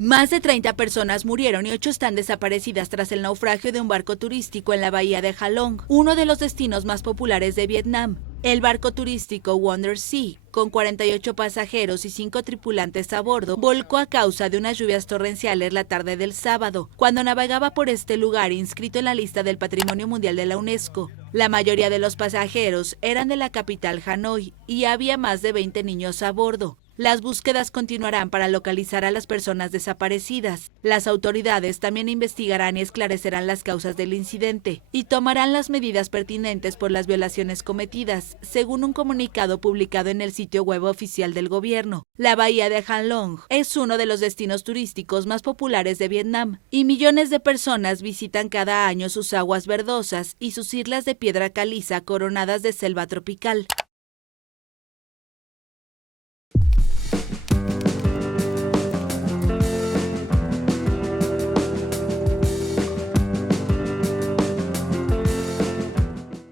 Más de 30 personas murieron y 8 están desaparecidas tras el naufragio de un barco turístico en la bahía de Ha Long, uno de los destinos más populares de Vietnam. El barco turístico Wonder Sea, con 48 pasajeros y 5 tripulantes a bordo, volcó a causa de unas lluvias torrenciales la tarde del sábado, cuando navegaba por este lugar inscrito en la lista del Patrimonio Mundial de la UNESCO. La mayoría de los pasajeros eran de la capital Hanoi y había más de 20 niños a bordo. Las búsquedas continuarán para localizar a las personas desaparecidas. Las autoridades también investigarán y esclarecerán las causas del incidente y tomarán las medidas pertinentes por las violaciones cometidas, según un comunicado publicado en el sitio web oficial del gobierno. La bahía de Ha Long es uno de los destinos turísticos más populares de Vietnam y millones de personas visitan cada año sus aguas verdosas y sus islas de piedra caliza coronadas de selva tropical.